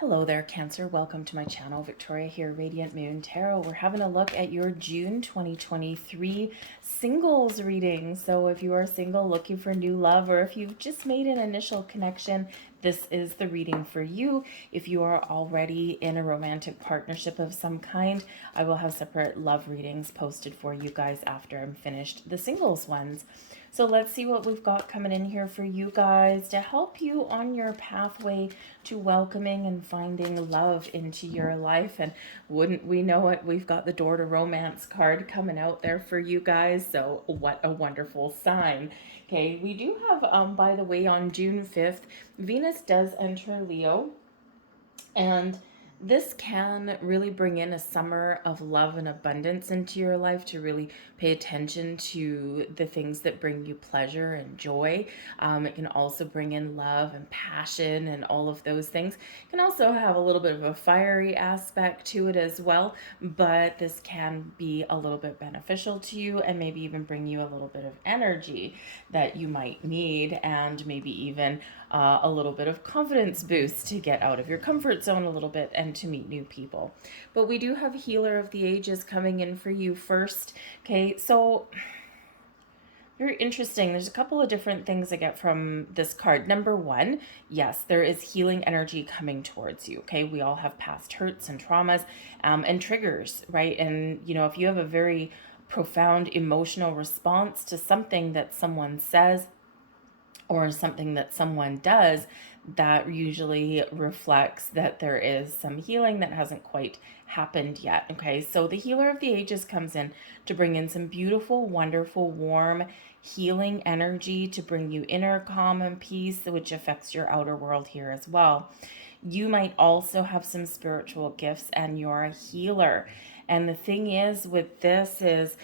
Hello there, Cancer. Welcome to my channel. Victoria here, Radiant Moon Tarot. We're having a look at your June 2023 singles reading. So if you are single looking for new love, or if you've just made an initial connection, this is the reading for you. If you are already in a romantic partnership of some kind, I will have separate love readings posted for you guys after I'm finished the singles ones. So let's see what we've got coming in here for you guys to help you on your pathway to welcoming and finding love into your life. And wouldn't we know it, we've got the Door to Romance card coming out there for you guys. So what a wonderful sign. Okay, we do have, by the way, on June 5th, Venus does enter Leo. And this can really bring in a summer of love and abundance into your life, to really pay attention to the things that bring you pleasure and joy. It can also bring in love and passion and all of those things. It can also have a little bit of a fiery aspect to it as well, but this can be a little bit beneficial to you and maybe even bring you a little bit of energy that you might need, and maybe even a little bit of confidence boost to get out of your comfort zone a little bit and to meet new people. But we do have Healer of the Ages coming in for you first. Okay, so very interesting. There's a couple of different things I get from this card. Number one, yes, there is healing energy coming towards you. Okay, we all have past hurts and traumas and triggers, right? And, you know, if you have a very profound emotional response to something that someone says or something that someone does, that usually reflects that there is some healing that hasn't quite happened yet. Okay, so the Healer of the Ages comes in to bring in some beautiful, wonderful, warm, healing energy to bring you inner calm and peace, which affects your outer world here as well. You might also have some spiritual gifts and you're a healer. And the thing is with this is,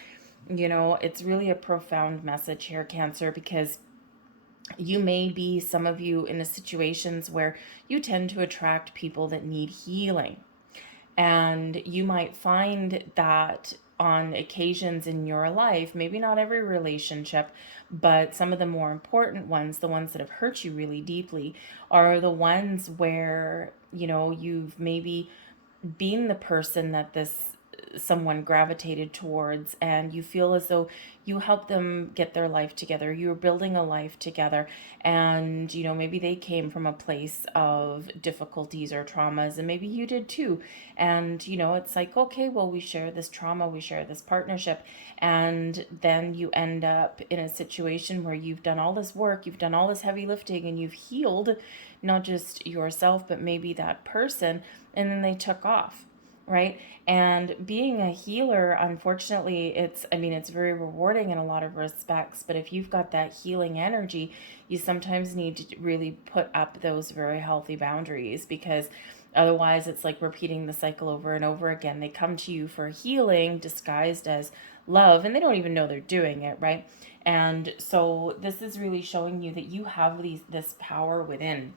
you know, it's really a profound message here, Cancer, because you may be, some of you, in a situations where you tend to attract people that need healing. And you might find that on occasions in your life, maybe not every relationship, but some of the more important ones, the ones that have hurt you really deeply, are the ones where, you know, you've maybe been the person that this someone gravitated towards, and you feel as though you helped them get their life together, you were building a life together, and you know, maybe they came from a place of difficulties or traumas, and maybe you did too. And you know, it's like, okay, well, we share this trauma, we share this partnership, and then you end up in a situation where you've done all this work, you've done all this heavy lifting, and you've healed not just yourself but maybe that person, and then they took off, right? And being a healer, unfortunately, it's very rewarding in a lot of respects, but if you've got that healing energy, you sometimes need to really put up those very healthy boundaries, because otherwise it's like repeating the cycle over and over again. They come to you for healing disguised as love, and they don't even know they're doing it, right? And so this is really showing you that you have this power within,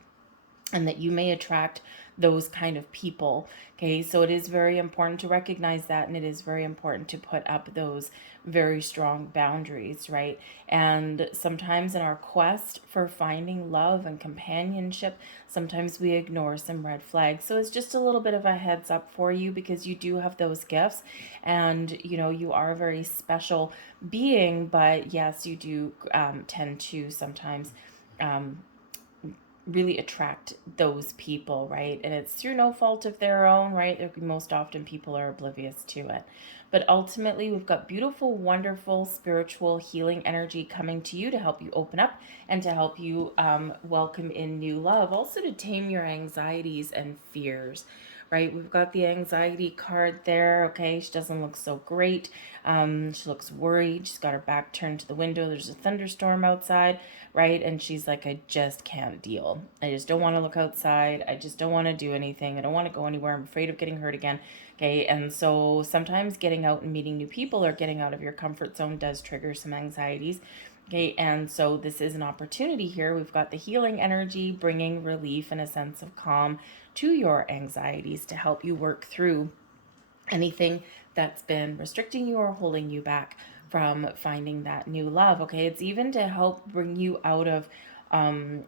and that you may attract those kind of people. Okay, so it is very important to recognize that, and it is very important to put up those very strong boundaries, right? And sometimes in our quest for finding love and companionship, sometimes we ignore some red flags. So it's just a little bit of a heads up for you, because you do have those gifts, and you know, you are a very special being, but yes, you do tend to sometimes really attract those people, right? And it's through no fault of their own, right? Most often people are oblivious to it. But ultimately, we've got beautiful, wonderful, spiritual healing energy coming to you to help you open up and to help you welcome in new love. Also to tame your anxieties and fears, right? We've got the anxiety card there. Okay, she doesn't look so great. She looks worried. She's got her back turned to the window. There's a thunderstorm outside, right? And she's like, I just can't deal. I just don't want to look outside. I just don't want to do anything. I don't want to go anywhere. I'm afraid of getting hurt again. Okay, and so sometimes getting out and meeting new people or getting out of your comfort zone does trigger some anxieties. Okay, and so this is an opportunity here. We've got the healing energy bringing relief and a sense of calm to your anxieties to help you work through anything that's been restricting you or holding you back from finding that new love. Okay, it's even to help bring you out of some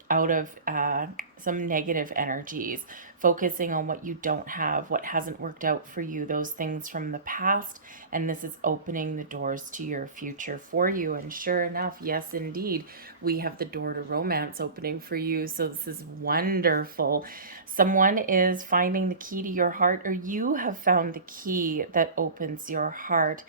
negative energies focusing on what you don't have, what hasn't worked out for you, those things from the past. And this is opening the doors to your future for you. And sure enough, yes, indeed, we have the door to romance opening for you. So this is wonderful. Someone is finding the key to your heart, or you have found the key that opens your heart.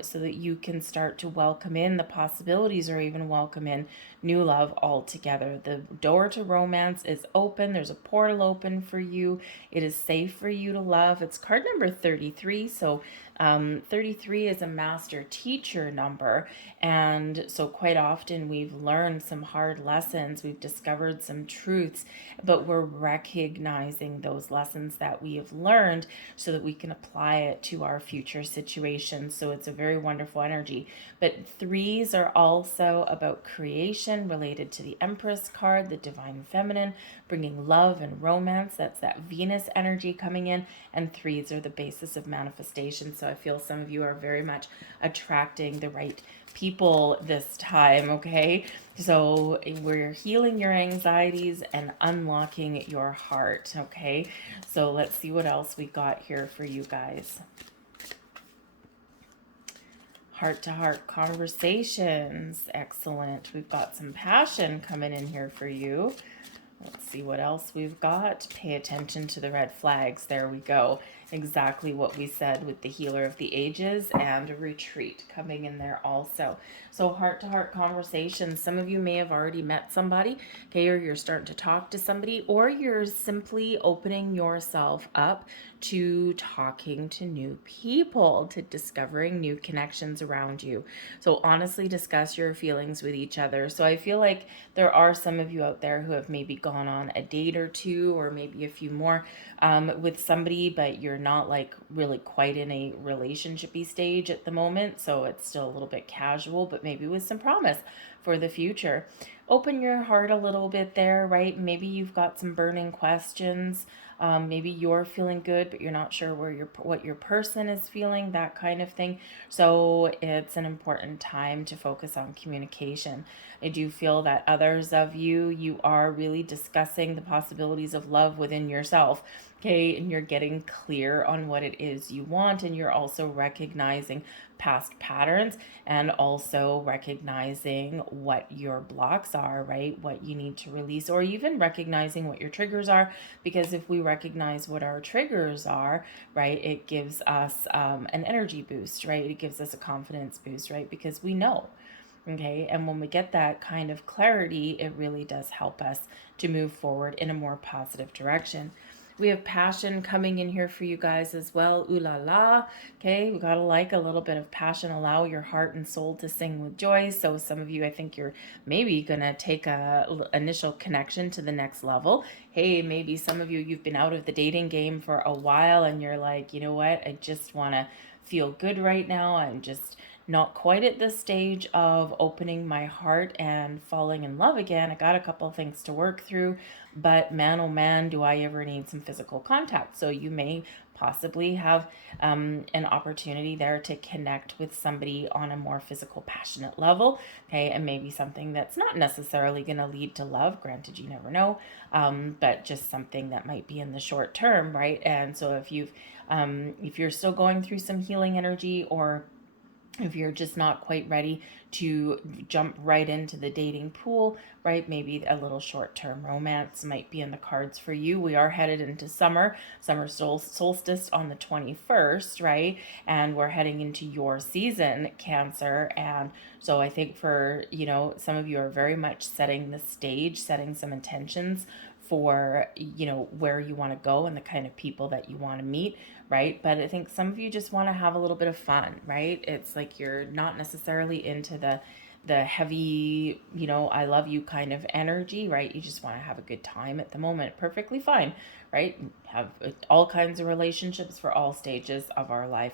So that you can start to welcome in the possibilities, or even welcome in new love altogether. The door to romance is open. There's a portal open for you. It is safe for you to love. It's card number 33. So 33 is a master teacher number. And so quite often we've learned some hard lessons. We've discovered some truths, but we're recognizing those lessons that we have learned so that we can apply it to our future situations. So it's a very wonderful energy. But threes are also about creation, related to the Empress card, the divine feminine, bringing love and romance. That's that Venus energy coming in. And threes are the basis of manifestation. So I feel some of you are very much attracting the right people this time, okay? So we're healing your anxieties and unlocking your heart, okay? So let's see what else we got here for you guys. Heart-to-heart conversations. Excellent. We've got some passion coming in here for you. Let's see what else we've got. Pay attention to the red flags. There we go. Exactly what we said with the healer of the ages, and a retreat coming in there also. So heart-to-heart conversations. Some of you may have already met somebody, okay, or you're starting to talk to somebody, or you're simply opening yourself up to talking to new people, to discovering new connections around you. So honestly discuss your feelings with each other. So I feel like there are some of you out there who have maybe gone on a date or two, or maybe a few more with somebody, but you're not like really quite in a relationshipy stage at the moment. So it's still a little bit casual, but maybe with some promise for the future. Open your heart a little bit there, right? Maybe you've got some burning questions. Maybe you're feeling good, but you're not sure what your person is feeling, that kind of thing. So it's an important time to focus on communication. I do feel that others of you are really discussing the possibilities of love within yourself. Okay, and you're getting clear on what it is you want, and you're also recognizing past patterns, and also recognizing what your blocks are, right? What you need to release, or even recognizing what your triggers are, because if we recognize what our triggers are, right, it gives us an energy boost, right? It gives us a confidence boost, right? Because we know. Okay, and when we get that kind of clarity, it really does help us to move forward in a more positive direction. We have passion coming in here for you guys as well. Ooh la la. Okay, we gotta like a little bit of passion. Allow your heart and soul to sing with joy. So some of you, I think you're maybe gonna take a initial connection to the next level. Hey, maybe some of you, you've been out of the dating game for a while, and you're like, you know what? I just wanna feel good right now. I'm just not quite at the stage of opening my heart and falling in love again. I got a couple things to work through, but man, oh man, do I ever need some physical contact. So you may possibly have an opportunity there to connect with somebody on a more physical, passionate level, okay, and maybe something that's not necessarily going to lead to love, granted you never know, but just something that might be in the short term, right? And so if you're still going through some healing energy, or if you're just not quite ready to jump right into the dating pool, right? Maybe a little short-term romance might be in the cards for you. We are headed into summer solstice on the 21st, right? And we're heading into your season, Cancer. And so I think for, some of you are very much setting the stage, setting some intentions for, where you want to go and the kind of people that you want to meet, right? But I think some of you just want to have a little bit of fun, right? It's like you're not necessarily into the heavy, I love you kind of energy, right? You just want to have a good time at the moment. Perfectly fine, right? Have all kinds of relationships for all stages of our life.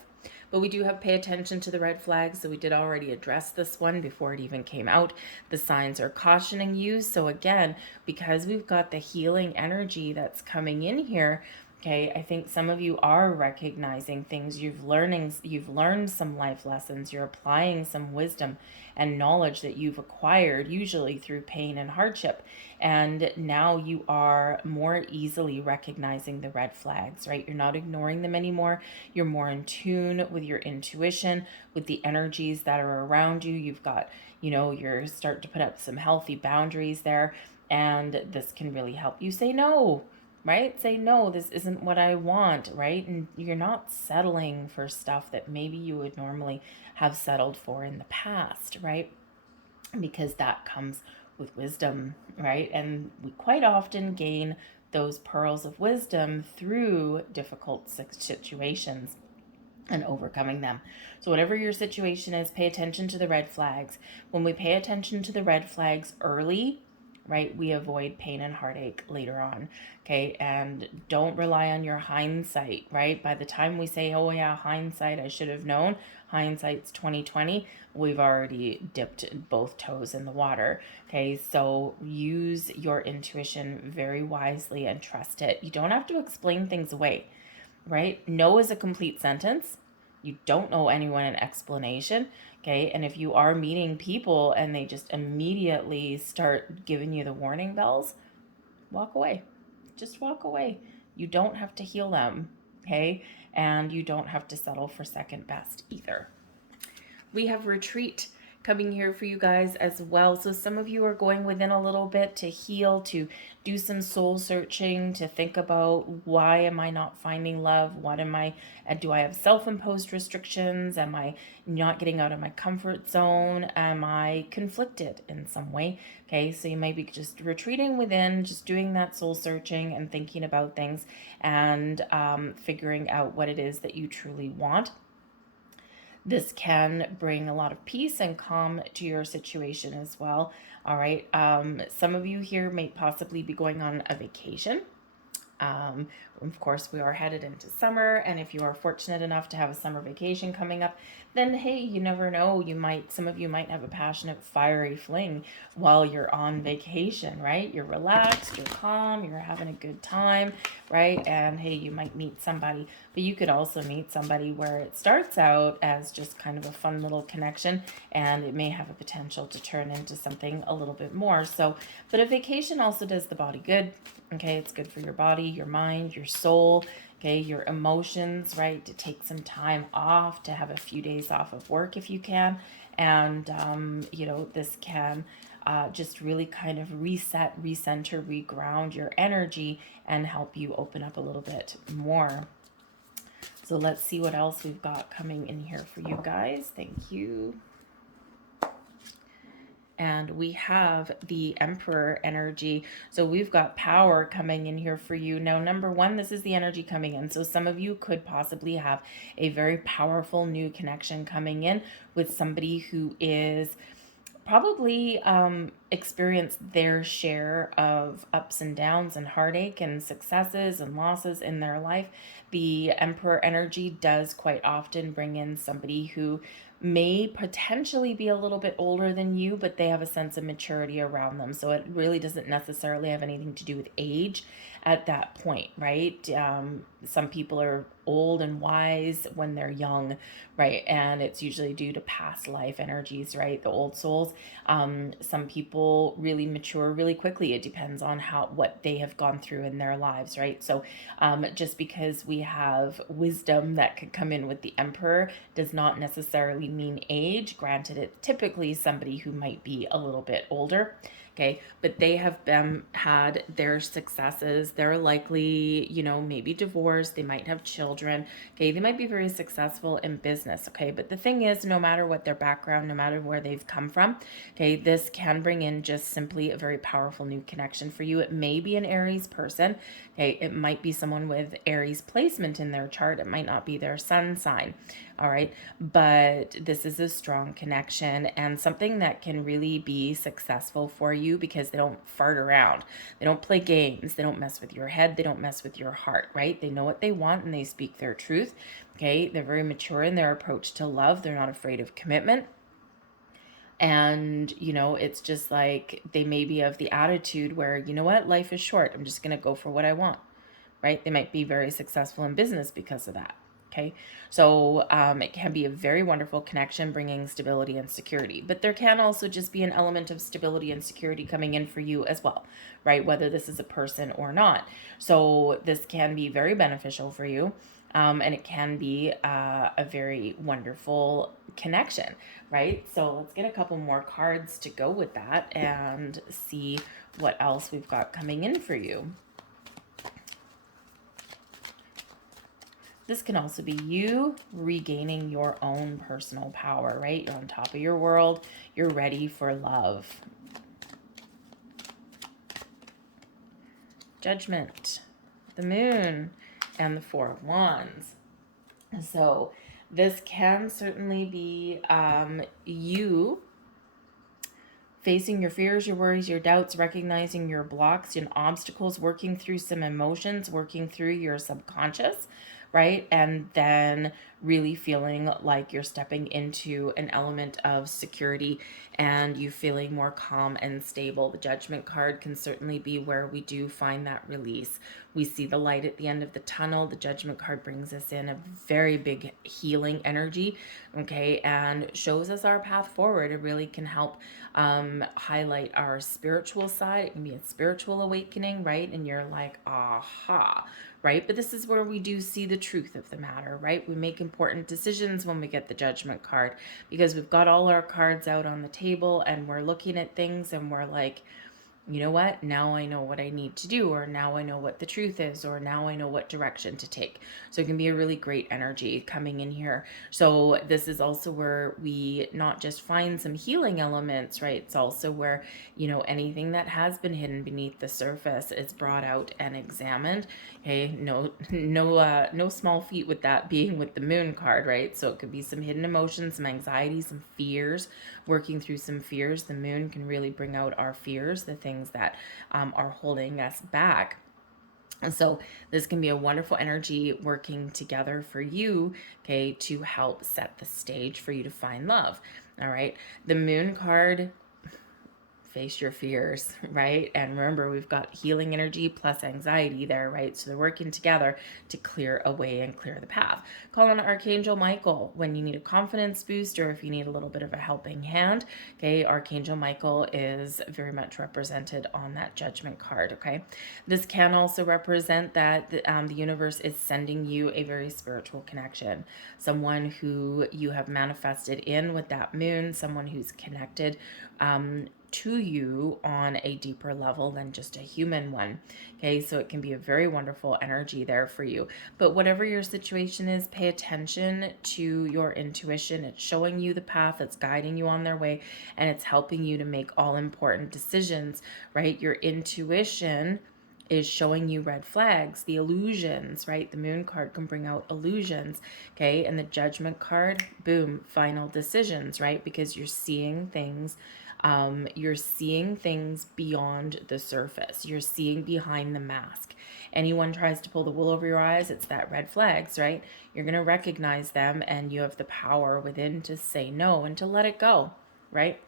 But we do have pay attention to the red flags. So we did already address this one before it even came out. The signs are cautioning you. So again, because we've got the healing energy that's coming in here, Okay, I think some of you are recognizing things. You've learned some life lessons. You're applying some wisdom and knowledge that you've acquired, usually through pain and hardship. And now you are more easily recognizing the red flags, right? You're not ignoring them anymore. You're more in tune with your intuition, with the energies that are around you. You've got, you're starting to put up some healthy boundaries there. And this can really help you say no, right? Say, no, this isn't what I want, right? And you're not settling for stuff that maybe you would normally have settled for in the past, right? Because that comes with wisdom, right? And we quite often gain those pearls of wisdom through difficult situations and overcoming them. So whatever your situation is, pay attention to the red flags. When we pay attention to the red flags early, right, we avoid pain and heartache later on. Okay, and don't rely on your hindsight, right? By the time we say, oh yeah, hindsight, I should have known, hindsight's 2020, we've already dipped both toes in the water. Okay, so use your intuition very wisely and trust it. You don't have to explain things away, right? No is a complete sentence. You don't owe anyone an explanation. Okay, and if you are meeting people and they just immediately start giving you the warning bells, walk away. Just walk away. You don't have to heal them, okay? And you don't have to settle for second best either. We have retreat coming here for you guys as well. So some of you are going within a little bit to heal, to do some soul searching, to think about, why am I not finding love? Do I have self-imposed restrictions? Am I not getting out of my comfort zone? Am I conflicted in some way? Okay, so you might be just retreating within, just doing that soul searching and thinking about things and figuring out what it is that you truly want. This can bring a lot of peace and calm to your situation as well. All right. Some of you here may possibly be going on a vacation. Of course, we are headed into summer, and if you are fortunate enough to have a summer vacation coming up, then hey, you never know, some of you might have a passionate, fiery fling while you're on vacation, right? You're relaxed, you're calm, you're having a good time, right? And hey, you might meet somebody, but you could also meet somebody where it starts out as just kind of a fun little connection, and it may have a potential to turn into something a little bit more. So, but a vacation also does the body good. Okay, it's good for your body, your mind, your soul, okay, your emotions, right? To take some time off, to have a few days off of work if you can. And, this can just really kind of reset, recenter, reground your energy and help you open up a little bit more. So let's see what else we've got coming in here for you guys. Thank you. And we have the Emperor energy. So we've got power coming in here for you. Now, number one, this is the energy coming in. So some of you could possibly have a very powerful new connection coming in with somebody who is probably experienced their share of ups and downs and heartache and successes and losses in their life. The Emperor energy does quite often bring in somebody who may potentially be a little bit older than you, but they have a sense of maturity around them. So it really doesn't necessarily have anything to do with age at that point, right? Some people are old and wise when they're young, right? And it's usually due to past life energies, right? The old souls. Some people really mature really quickly. It depends on what they have gone through in their lives, right? So just because we have wisdom that could come in with the Emperor does not necessarily mean age. Granted, it's typically somebody who might be a little bit older. Okay, but they have had their successes. They're likely, maybe divorced. They might have children. Okay, they might be very successful in business. Okay, but the thing is, no matter what their background, no matter where they've come from, okay, this can bring in just simply a very powerful new connection for you. It may be an Aries person. Okay, it might be someone with Aries placement in their chart. It might not be their sun sign. All right, but this is a strong connection and something that can really be successful for you because they don't fart around. They don't play games. They don't mess with your head. They don't mess with your heart, right? They know what they want and they speak their truth. Okay, they're very mature in their approach to love. They're not afraid of commitment. And, it's just like they may be of the attitude where, life is short. I'm just going to go for what I want. right? They might be very successful in business because of that. Okay, so it can be a very wonderful connection, bringing stability and security. But there can also just be an element of stability and security coming in for you as well, right? Whether this is a person or not. So this can be very beneficial for you. And it can be a very wonderful connection, right? So let's get a couple more cards to go with that and see what else we've got coming in for you. This can also be you regaining your own personal power, right? You're on top of your world. You're ready for love. Judgment, the Moon, and the Four of Wands. So this can certainly be you facing your fears, your worries, your doubts, recognizing your blocks and obstacles, working through some emotions, working through your subconscious, right? And then really feeling like you're stepping into an element of security and you feeling more calm and stable. The Judgment card can certainly be where we do find that release. We see the light at the end of the tunnel. The Judgment card brings us in a very big healing energy, okay, and shows us our path forward. It really can help highlight our spiritual side. It can be a spiritual awakening, right? And you're like, aha, right? But this is where we do see the truth of the matter, right? We make important decisions when we get the Judgment card because we've got all our cards out on the table and we're looking at things and we're like, you know what? Now I know what I need to do, or now I know what the truth is, or now I know what direction to take. So it can be a really great energy coming in here. So this is also where we not just find some healing elements, right? It's also where, you know, anything that has been hidden beneath the surface is brought out and examined. Okay, no small feat with that being with the Moon card, right? So it could be some hidden emotions, some anxiety, some fears, working through some fears. The Moon can really bring out our fears, the things that are holding us back. And so this can be a wonderful energy working together for you, okay, to help set the stage for you to find love. All right. The Moon card, face your fears, right? And remember, we've got healing energy plus anxiety there, right? So they're working together to clear away and clear the path. Call on Archangel Michael when you need a confidence boost or if you need a little bit of a helping hand. Okay, Archangel Michael is very much represented on that Judgment card. Okay, this can also represent that the universe is sending you a very spiritual connection, someone who you have manifested in with that Moon, someone who's connected to you on a deeper level than just a human one. Okay, so it can be a very wonderful energy there for you. But whatever your situation is, pay attention to your intuition. It's showing you the path, it's guiding you on their way, and it's helping you to make all important decisions, right? Your intuition is showing you red flags, the illusions, right? The Moon card can bring out illusions, okay? And the Judgment card, boom, final decisions, right? Because you're seeing things beyond the surface. You're seeing behind the mask. Anyone tries to pull the wool over your eyes, it's that red flags, right? You're going to recognize them and you have the power within to say no and to let it go, right?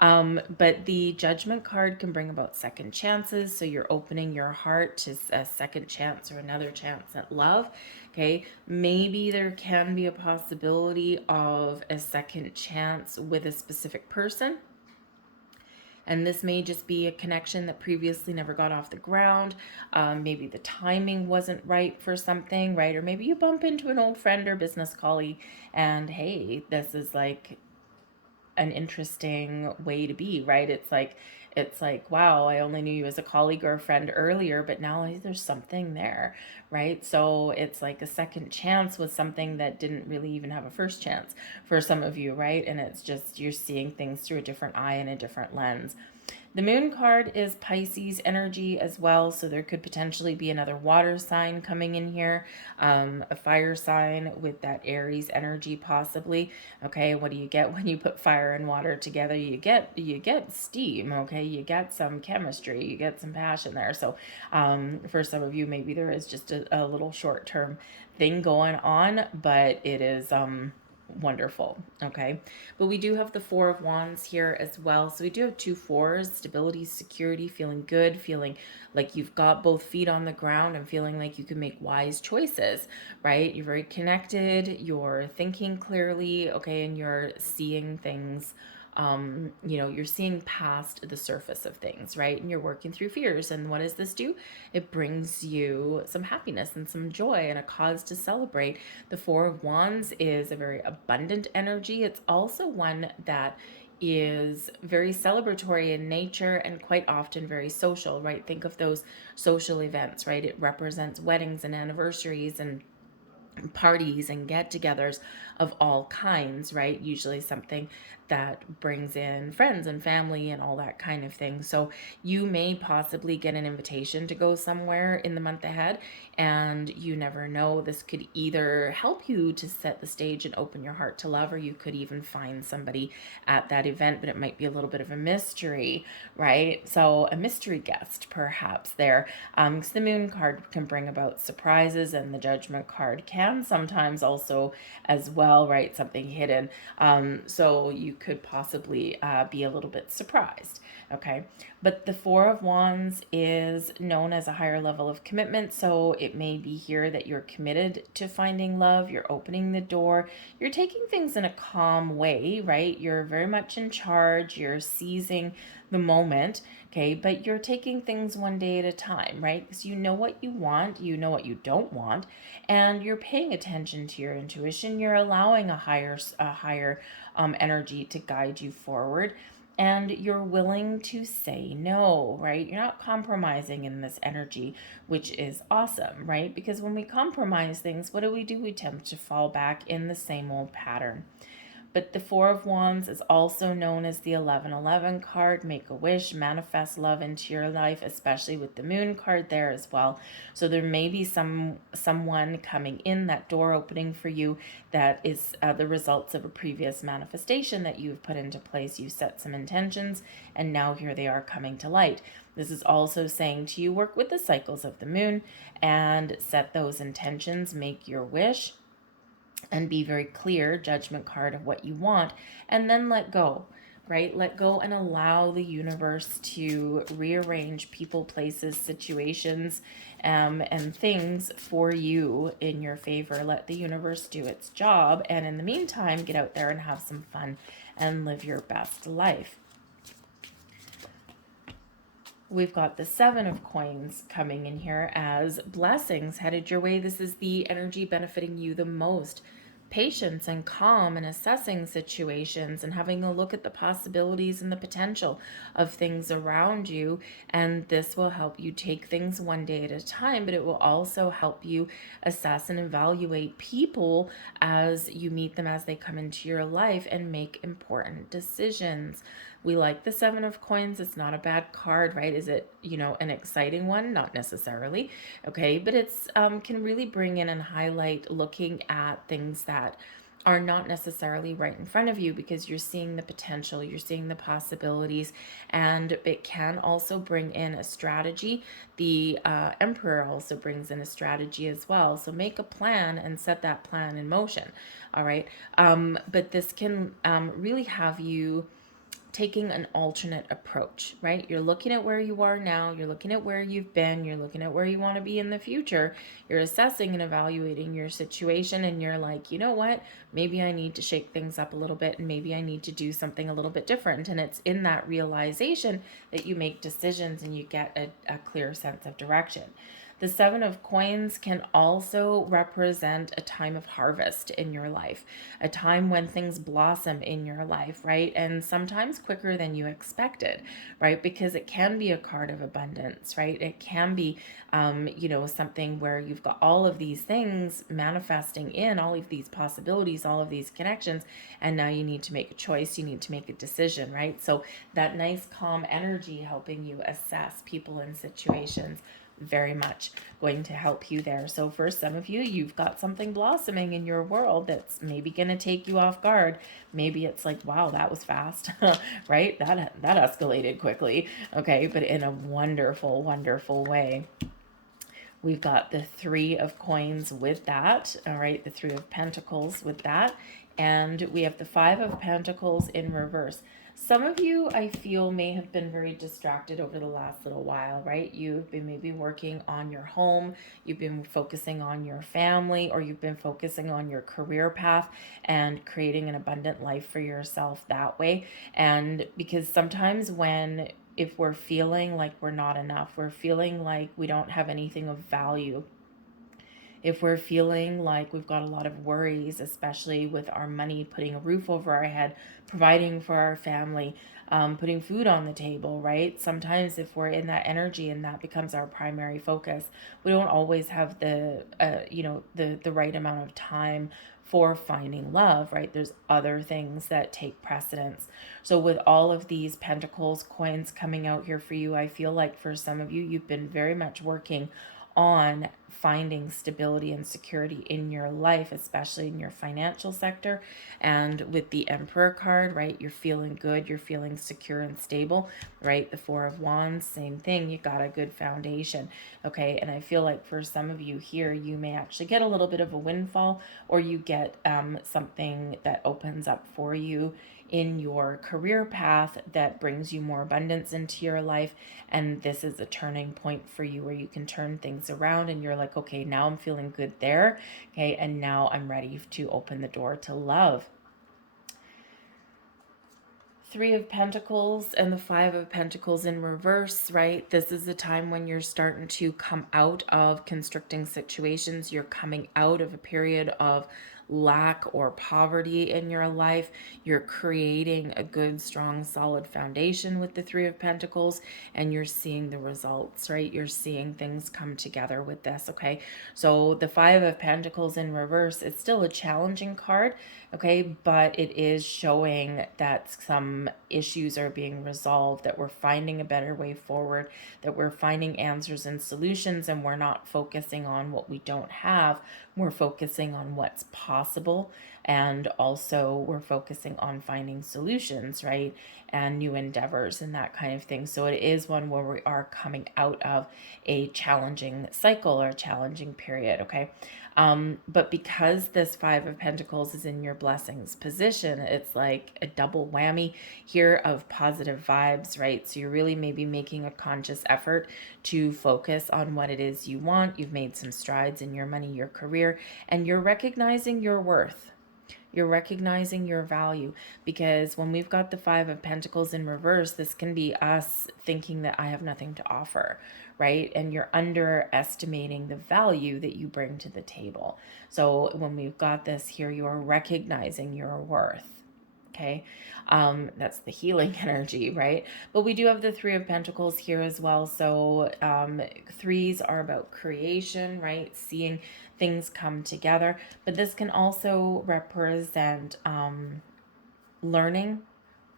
But the Judgment card can bring about second chances. So you're opening your heart to a second chance or another chance at love. Okay. Maybe there can be a possibility of a second chance with a specific person. And this may just be a connection that previously never got off the ground. Maybe the timing wasn't right for something, right? Or maybe you bump into an old friend or business colleague and hey, this is like an interesting way to be, right? It's like, wow, I only knew you as a colleague or a friend earlier, but now there's something there, right? So it's like a second chance with something that didn't really even have a first chance for some of you, right? And it's just you're seeing things through a different eye and a different lens. The Moon card is Pisces energy as well, so there could potentially be another water sign coming in here, a fire sign with that Aries energy possibly. Okay, what do you get when you put fire and water together? You get steam. Okay, you get some chemistry, you get some passion there. So for some of you, maybe there is just a little short-term thing going on, but it is wonderful. Okay. But we do have the Four of Wands here as well. So we do have two fours: stability, security, feeling good, feeling like you've got both feet on the ground and feeling like you can make wise choices, right? You're very connected, you're thinking clearly, okay, and you're seeing things, you're seeing past the surface of things, right? And you're working through fears. And what does this do? It brings you some happiness and some joy and a cause to celebrate. The Four of Wands is a very abundant energy. It's also one that is very celebratory in nature and quite often very social, right? Think of those social events, right? It represents weddings and anniversaries and parties and get-togethers of all kinds, right? Usually something that brings in friends and family and all that kind of thing. So you may possibly get an invitation to go somewhere in the month ahead, and you never know. This could either help you to set the stage and open your heart to love, or you could even find somebody at that event, but it might be a little bit of a mystery, right? So a mystery guest perhaps there. Because the Moon card can bring about surprises, and the Judgment card can sometimes also as well, right? Something hidden. So you could possibly be a little bit surprised. Okay. But the Four of Wands is known as a higher level of commitment. So it may be here that you're committed to finding love. You're opening the door. You're taking things in a calm way, right? You're very much in charge. You're seizing the moment. Okay. But you're taking things one day at a time, right? Because you know what you want. You know what you don't want. And you're paying attention to your intuition. You're allowing a higher energy to guide you forward, and you're willing to say no, right? You're not compromising in this energy, which is awesome, right? Because when we compromise things, what do? We tend to fall back in the same old pattern. But the Four of Wands is also known as the 1111 card. Make a wish, manifest love into your life, especially with the Moon card there as well. So there may be someone coming in, that door opening for you, that is the results of a previous manifestation that you've put into place. You set some intentions, and now here they are coming to light. This is also saying to you, work with the cycles of the moon and set those intentions, make your wish, and be very clear, Judgment card, of what you want, and then let go, right? Let go and allow the universe to rearrange people, places, situations, and things for you in your favor. Let the universe do its job, and in the meantime, get out there and have some fun and live your best life. We've got the Seven of Coins coming in here as blessings headed your way. This is the energy benefiting you the most. Patience and calm and assessing situations and having a look at the possibilities and the potential of things around you. And this will help you take things one day at a time, but it will also help you assess and evaluate people as you meet them, as they come into your life, and make important decisions. We like the Seven of Coins. It's not a bad card, right? Is it, an exciting one? Not necessarily. Okay. But it's, can really bring in and highlight looking at things that are not necessarily right in front of you, because you're seeing the potential, you're seeing the possibilities, and it can also bring in a strategy. The Emperor also brings in a strategy as well. So make a plan and set that plan in motion. All right. But this can really have you taking an alternate approach, right? You're looking at where you are now, you're looking at where you've been, you're looking at where you want to be in the future, you're assessing and evaluating your situation, and you're like, you know what, maybe I need to shake things up a little bit, and maybe I need to do something a little bit different. And it's in that realization that you make decisions and you get a clear sense of direction. The Seven of Coins can also represent a time of harvest in your life, a time when things blossom in your life, right? And sometimes quicker than you expected, right? Because it can be a card of abundance, right? It can be, something where you've got all of these things manifesting in, all of these possibilities, all of these connections, and now you need to make a choice, you need to make a decision, right? So that nice calm energy helping you assess people and situations, very much going to help you there. So for some of you, you've got something blossoming in your world that's maybe going to take you off guard. Maybe it's like, wow, that was fast, right? That escalated quickly. Okay. But in a wonderful, wonderful way. We've got the Three of Coins with that. All right. The Three of Pentacles with that. And we have the Five of Pentacles in reverse. Some of you, I feel, may have been very distracted over the last little while, right? You've been maybe working on your home, you've been focusing on your family, or you've been focusing on your career path and creating an abundant life for yourself that way. And because sometimes if we're feeling like we're not enough, we're feeling like we don't have anything of value, if we're feeling like we've got a lot of worries, especially with our money, putting a roof over our head, providing for our family, putting food on the table, right? Sometimes if we're in that energy and that becomes our primary focus, we don't always have the right amount of time for finding love, right? There's other things that take precedence. So with all of these pentacles, coins coming out here for you, I feel like for some of you, you've been very much working on finding stability and security in your life, especially in your financial sector. And with the Emperor card, right, you're feeling good, you're feeling secure and stable, right? The Four of Wands, same thing, you got a good foundation, okay? And I feel like for some of you here, you may actually get a little bit of a windfall, or you get something that opens up for you in your career path that brings you more abundance into your life. And this is a turning point for you where you can turn things around and you're like, okay, now I'm feeling good there. Okay. And now I'm ready to open the door to love. Three of Pentacles and the Five of Pentacles in reverse, right? This is the time when you're starting to come out of constricting situations. You're coming out of a period of lack or poverty in your life. You're creating a good, strong, solid foundation with the Three of Pentacles, and you're seeing the results, right? You're seeing things come together with this, okay? So the Five of Pentacles in reverse, it's still a challenging card, okay? But it is showing that some issues are being resolved, that we're finding a better way forward, that we're finding answers and solutions, and we're not focusing on what we don't have. We're focusing on what's possible, and also we're focusing on finding solutions, right? And new endeavors and that kind of thing. So it is one where we are coming out of a challenging cycle or a challenging period, okay? But because this Five of Pentacles is in your blessings position, it's like a double whammy here of positive vibes, right? So you're really maybe making a conscious effort to focus on what it is you want. You've made some strides in your money, your career, and you're recognizing your worth. You're recognizing your value, because when we've got the Five of Pentacles in reverse, this can be us thinking that I have nothing to offer, right? And you're underestimating the value that you bring to the table. So when we've got this here, you're recognizing your worth. Okay, that's the healing energy, right? But we do have the Three of Pentacles here as well. So threes are about creation, right? Seeing things come together. But this can also represent learning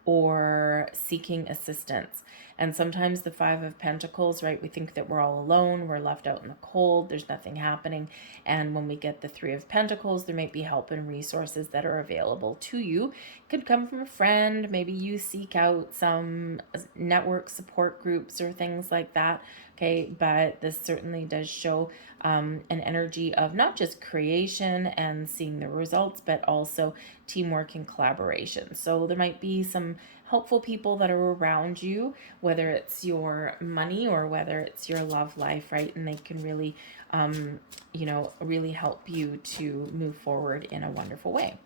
or seeking assistance. And sometimes the Five of Pentacles, right, we think that we're all alone, we're left out in the cold, there's nothing happening. And when we get the Three of Pentacles, there might be help and resources that are available to you. It could come from a friend, maybe you seek out some network support groups or things like that. Okay, but this certainly does show an energy of not just creation and seeing the results, but also teamwork and collaboration. So there might be some helpful people that are around you, whether it's your money or whether it's your love life, right? And they can really, really help you to move forward in a wonderful way.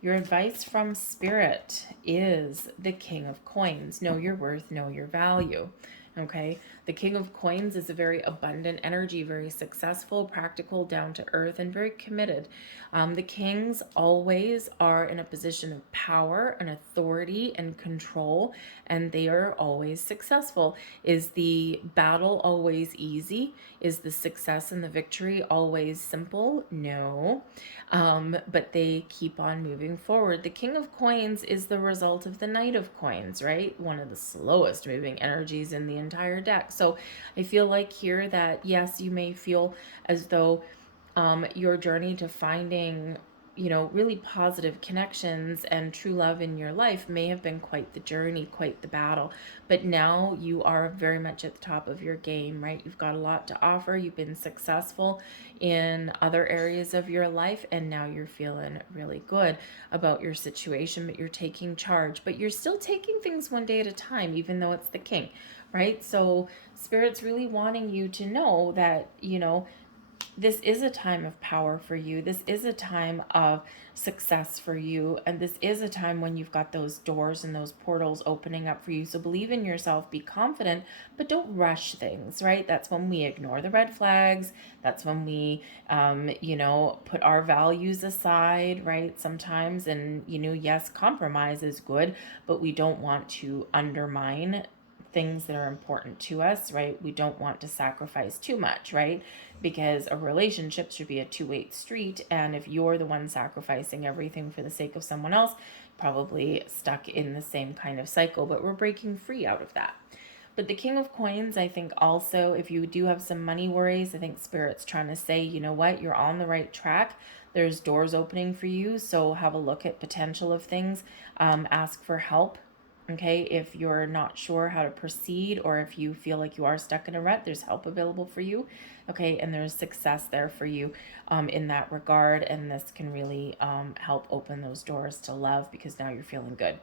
Your advice from Spirit is the King of Coins. Know your worth, know your value. Okay, the King of Coins is a very abundant energy, very successful, practical, down to earth, and very committed. The kings always are in a position of power and authority and control, and they are always successful. Is the battle always easy? Is the success and the victory always simple? No, but they keep on moving forward. The King of Coins is the result of the Knight of Coins, right? One of the slowest moving energies in the entire deck. So I feel like here that, yes, you may feel as though your journey to finding you know, really positive connections and true love in your life may have been quite the journey, quite the battle. But now you are very much at the top of your game, right? You've got a lot to offer. You've been successful in other areas of your life, and now you're feeling really good about your situation, but you're taking charge. But you're still taking things one day at a time, even though it's the king, right? So Spirit's really wanting you to know that, you know, this is a time of power for you. This is a time of success for you. And this is a time when you've got those doors and those portals opening up for you. So believe in yourself, be confident, but don't rush things, right? That's when we ignore the red flags. That's when we, you know, put our values aside, right? Sometimes, and, you know, yes, compromise is good, but we don't want to undermine things that are important to us, right? We don't want to sacrifice too much, right? Because a relationship should be a two-way street, and if you're the one sacrificing everything for the sake of someone else, probably stuck in the same kind of cycle. But we're breaking free out of that. But the King of Coins, I think also, if you do have some money worries, I think Spirit's trying to say, you know what, you're on the right track. There's doors opening for you, so have a look at potential of things. Ask for help. Okay, if you're not sure how to proceed, or if you feel like you are stuck in a rut, there's help available for you. Okay, and there's success there for you in that regard, and this can really help open those doors to love, because now you're feeling good.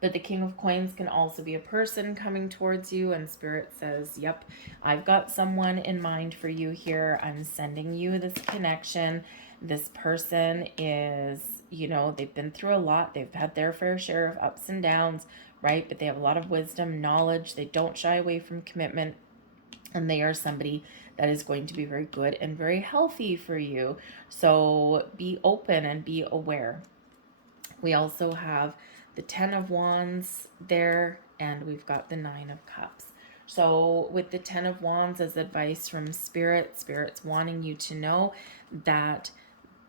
But the King of Coins can also be a person coming towards you, and Spirit says, yep, I've got someone in mind for you here. I'm sending you this connection. This person is, you know, they've been through a lot. They've had their fair share of ups and downs, right? But they have a lot of wisdom, knowledge. They don't shy away from commitment. And they are somebody that is going to be very good and very healthy for you. So be open and be aware. We also have the 10 of Wands there, and we've got the 9 of Cups. So with the 10 of Wands as advice from Spirit, Spirit's wanting you to know that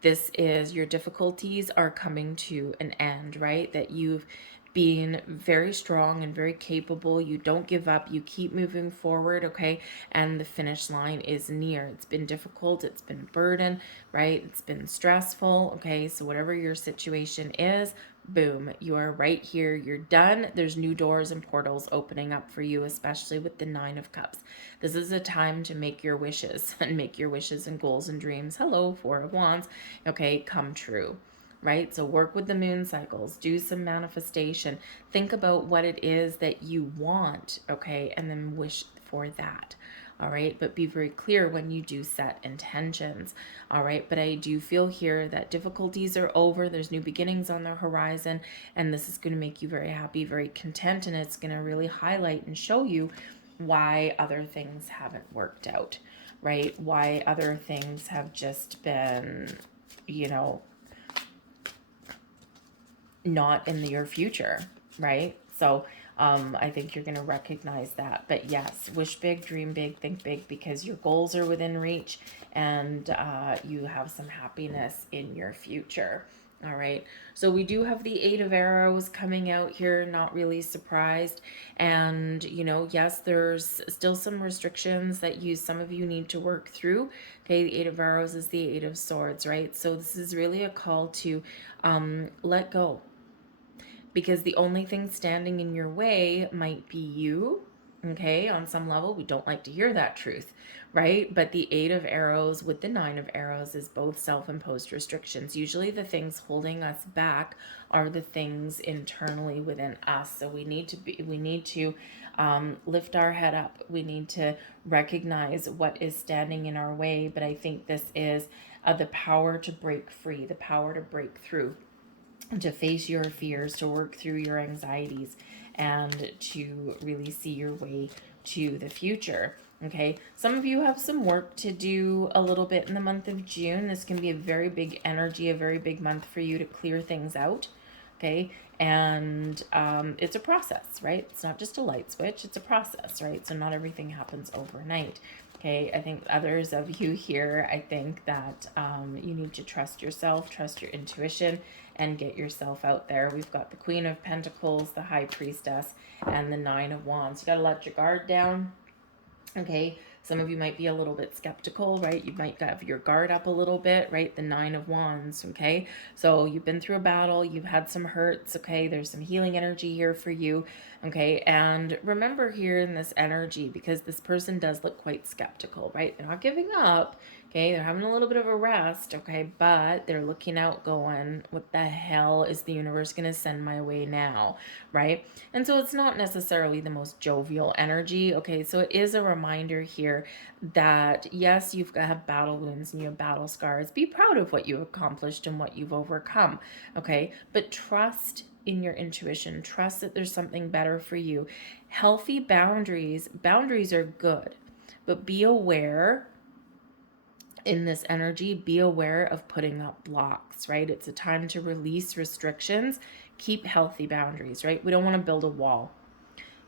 this is, your difficulties are coming to an end, right? That you've been very strong and very capable. You don't give up. You keep moving forward, okay? And the finish line is near. It's been difficult. It's been a burden, right? It's been stressful, okay? So whatever your situation is, boom, you are right here. You're done. There's new doors and portals opening up for you, especially with the 9 of Cups. This is a time to make your wishes and make your wishes and goals and dreams, hello, 4 of Wands, okay, come true, right? So work with the moon cycles, do some manifestation, think about what it is that you want, okay, and then wish for that. All right, but be very clear when you do set intentions. All right, but I do feel here that difficulties are over. There's new beginnings on the horizon, and this is going to make you very happy, very content, and it's going to really highlight and show you why other things haven't worked out, right? Why other things have just been, you know, not in your future, right? So I think you're going to recognize that. But yes, wish big, dream big, think big, because your goals are within reach, and you have some happiness in your future. All right, so we do have the 8 of Arrows coming out here, not really surprised. And, you know, yes, there's still some restrictions that some of you need to work through. Okay, the 8 of Arrows is the 8 of Swords, right? So this is really a call to let go, because the only thing standing in your way might be you. Okay, on some level, we don't like to hear that truth, right? But the 8 of Arrows with the 9 of Arrows is both self-imposed restrictions. Usually the things holding us back are the things internally within us. So we need to lift our head up. We need to recognize what is standing in our way. But I think this is the power to break free, the power to break through, to face your fears, to work through your anxieties, and to really see your way to the future. Okay, some of you have some work to do a little bit in the month of June. This can be a very big energy, a very big month for you to clear things out. Okay, and it's a process, right? It's not just a light switch, it's a process, right? So not everything happens overnight. Okay, I think others of you here, I think that you need to trust yourself, trust your intuition, and get yourself out there. We've got the Queen of Pentacles, the High Priestess, and the 9 of Wands. You got to let your guard down. Okay, Some of you might be a little bit skeptical, right? You might have your guard up a little bit, right? The 9 of Wands, okay? So you've been through a battle, you've had some hurts, okay? There's some healing energy here for you, okay? And remember here in this energy, because this person does look quite skeptical, right? They're not giving up, okay? They're having a little bit of a rest, okay? But they're looking out going, what the hell is the universe going to send my way now, right? And so it's not necessarily the most jovial energy, okay? So it is a reminder here that yes, you've got have battle wounds and you have battle scars. Be proud of what you've accomplished and what you've overcome, okay? But trust in your intuition. Trust that there's something better for you. Healthy boundaries are good, but be aware in this energy, be aware of putting up blocks, right? It's a time to release restrictions, keep healthy boundaries, right? We don't want to build a wall,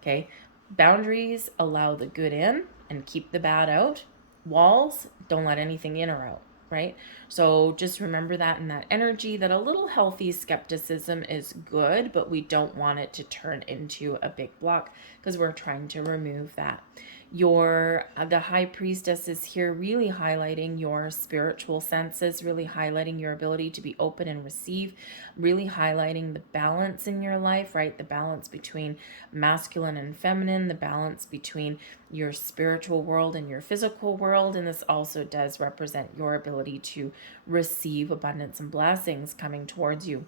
okay? Boundaries allow the good in and keep the bad out. Walls don't let anything in or out, right? So just remember that in that energy, that a little healthy skepticism is good, but we don't want it to turn into a big block because we're trying to remove that. The high priestess is here really highlighting your spiritual senses, really highlighting your ability to be open and receive, really highlighting the balance in your life, right? The balance between masculine and feminine, the balance between your spiritual world and your physical world. And this also does represent your ability to receive abundance and blessings coming towards you.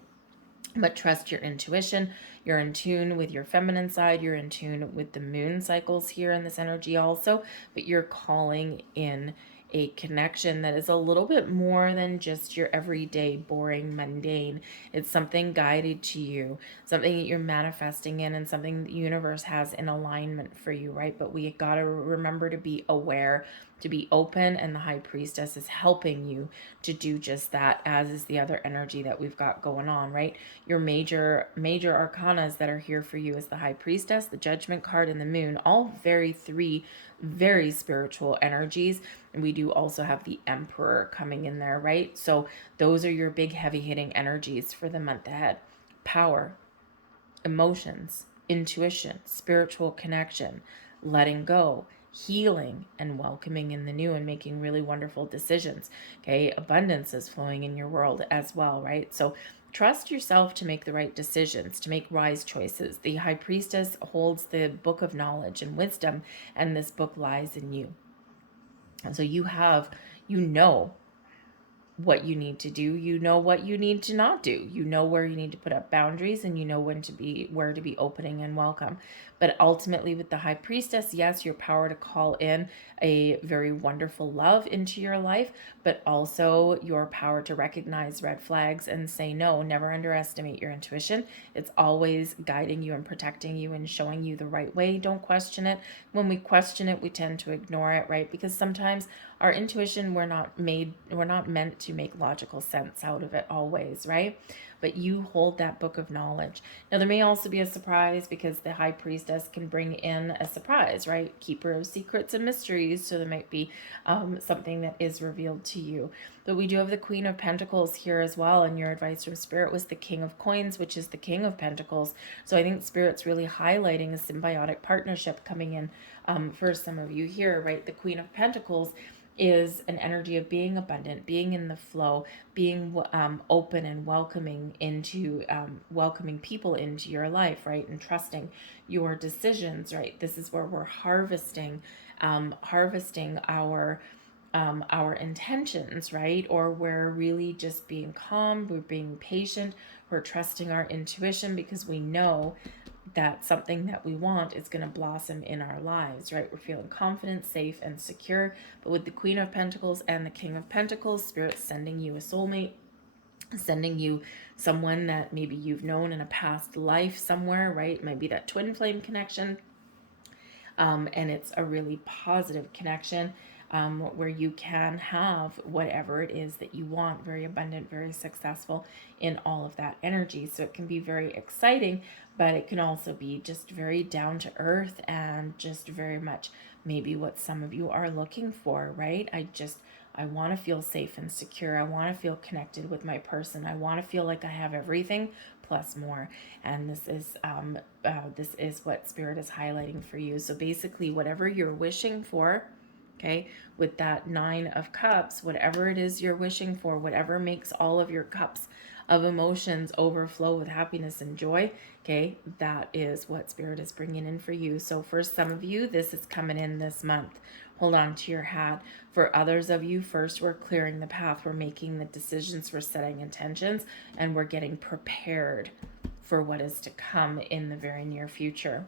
But trust your intuition. You're in tune with your feminine side. You're in tune with the moon cycles here in this energy also. But you're calling in a connection that is a little bit more than just your everyday boring mundane. It's something guided to you, something that you're manifesting in, and something the universe has in alignment for you, right? But we got to remember to be aware, to be open, and the high priestess is helping you to do just that, as is the other energy that we've got going on, right? Your major arcanas that are here for you is the high priestess, the judgment card, and the moon, all three very spiritual energies. And we do also have the emperor coming in there, right? So those are your big heavy hitting energies for the month ahead. Power, emotions, intuition, spiritual connection, letting go, healing, and welcoming in the new and making really wonderful decisions. Okay, abundance is flowing in your world as well, right? So trust yourself to make the right decisions, to make wise choices. The high priestess holds the book of knowledge and wisdom, and this book lies in you. And so you know what you need to do, you know what you need to not do, you know where you need to put up boundaries, and you know where to be opening and welcome. But ultimately with the high priestess, yes, your power to call in a very wonderful love into your life, but also your power to recognize red flags and say no. Never underestimate your intuition. It's always guiding you and protecting you and showing you the right way. Don't question it. When we question it, we tend to ignore it, right? Because sometimes our intuition, we're not meant to make logical sense out of it always, right? But you hold that book of knowledge. Now, there may also be a surprise, because the high priestess can bring in a surprise, right? Keeper of secrets and mysteries. So there might be something that is revealed to you. But we do have the Queen of Pentacles here as well. And your advice from Spirit was the King of Coins, which is the King of Pentacles. So I think Spirit's really highlighting a symbiotic partnership coming in for some of you here, right? The Queen of Pentacles is an energy of being abundant, being in the flow, being open and welcoming people into your life, right? And trusting your decisions, right? This is where we're harvesting our intentions, right? Or we're really just being calm, we're being patient, we're trusting our intuition, because we know that something that we want is going to blossom in our lives, right? We're feeling confident, safe, and secure. But with the Queen of Pentacles and the King of Pentacles, Spirit's sending you a soulmate, sending you someone that maybe you've known in a past life somewhere, right? It might be that twin flame connection. And it's a really positive connection where you can have whatever it is that you want, very abundant, very successful in all of that energy. So it can be very exciting, but it can also be just very down to earth and just very much maybe what some of you are looking for, right? I want to feel safe and secure. I want to feel connected with my person. I want to feel like I have everything plus more. And this is what Spirit is highlighting for you. So basically, whatever you're wishing for, Okay, with that 9 of Cups, whatever it is you're wishing for, whatever makes all of your cups of emotions overflow with happiness and joy, okay, that is what Spirit is bringing in for you. So for some of you, this is coming in this month. Hold on to your hat. For others of you, first, we're clearing the path. We're making the decisions, we're setting intentions, and we're getting prepared for what is to come in the very near future.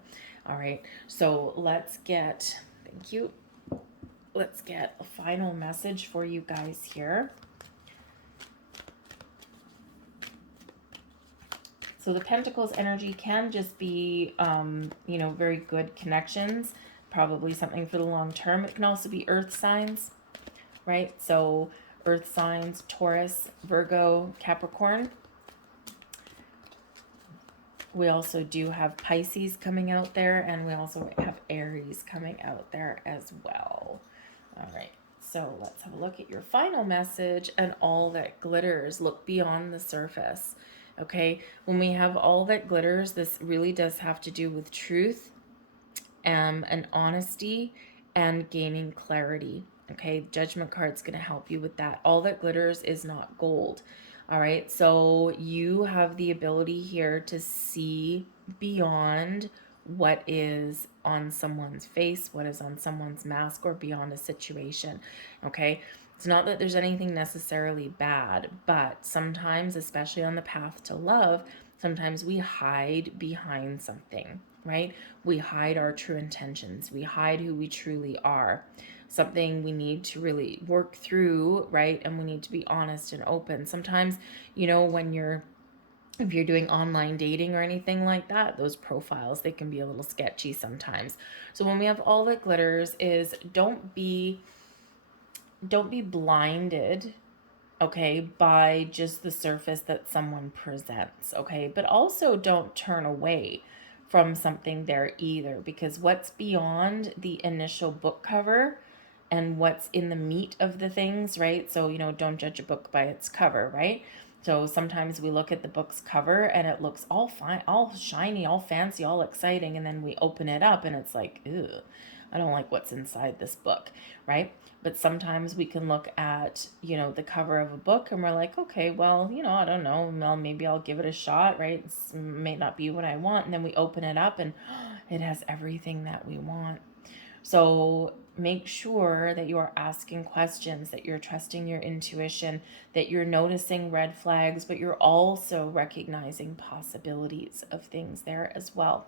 All right, so let's get, thank you. Let's get a final message for you guys here. So the Pentacles energy can just be, you know, very good connections, probably something for the long term. It can also be earth signs, right? So earth signs, Taurus, Virgo, Capricorn. We also do have Pisces coming out there, and we also have Aries coming out there as well. All right, so let's have a look at your final message. And all that glitters, look beyond the surface. Okay, when we have all that glitters, this really does have to do with truth and honesty and gaining clarity. Okay, Judgment card's going to help you with that. All that glitters is not gold. All right, so you have the ability here to see beyond what is on someone's face, what is on someone's mask, or beyond a situation. Okay, it's not that there's anything necessarily bad, but sometimes, especially on the path to love, sometimes we hide behind something, right? We hide our true intentions. We hide who we truly are. Something we need to really work through, right? And we need to be honest and open. Sometimes, you know, if you're doing online dating or anything like that, those profiles, they can be a little sketchy sometimes. So when we have all that glitters is don't be blinded, okay, by just the surface that someone presents, okay? But also don't turn away from something there either, because what's beyond the initial book cover and what's in the meat of the things, right? So, you know, don't judge a book by its cover, right? So sometimes we look at the book's cover and it looks all fine, all shiny, all fancy, all exciting, and then we open it up and it's like, ew, I don't like what's inside this book, right? But sometimes we can look at, you know, the cover of a book and we're like, okay, well, you know, I don't know, well, maybe I'll give it a shot, right? It may not be what I want. And then we open it up and it has everything that we want. So make sure that you are asking questions, that you're trusting your intuition, that you're noticing red flags, but you're also recognizing possibilities of things there as well.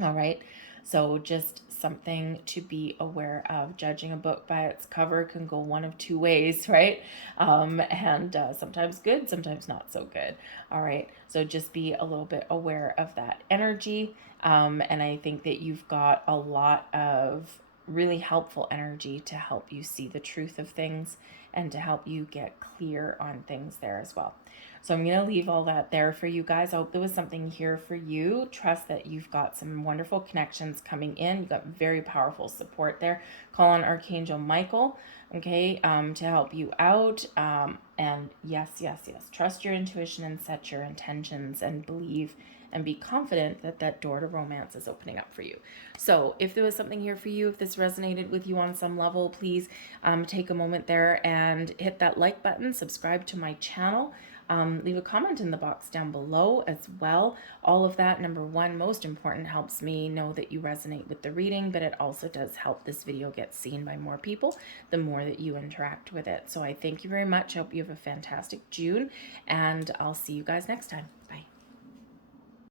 All right. So just something to be aware of. Judging a book by its cover can go one of two ways, right? And sometimes good, sometimes not so good. All right. So just be a little bit aware of that energy. And I think that you've got a lot of really helpful energy to help you see the truth of things and to help you get clear on things there as well. So I'm going to leave all that there for you guys. I hope there was something here for you. Trust that you've got some wonderful connections coming in. You've got very powerful support there. Call on Archangel Michael, okay, to help you out. And yes, trust your intuition and set your intentions and believe and be confident that that door to romance is opening up for you. So if there was something here for you, if this resonated with you on some level, please take a moment there and hit that like button, subscribe to my channel. Leave a comment in the box down below as well. All of that, number one, most important, helps me know that you resonate with the reading, but it also does help this video get seen by more people the more that you interact with it. So I thank you very much. I hope you have a fantastic June, and I'll see you guys next time.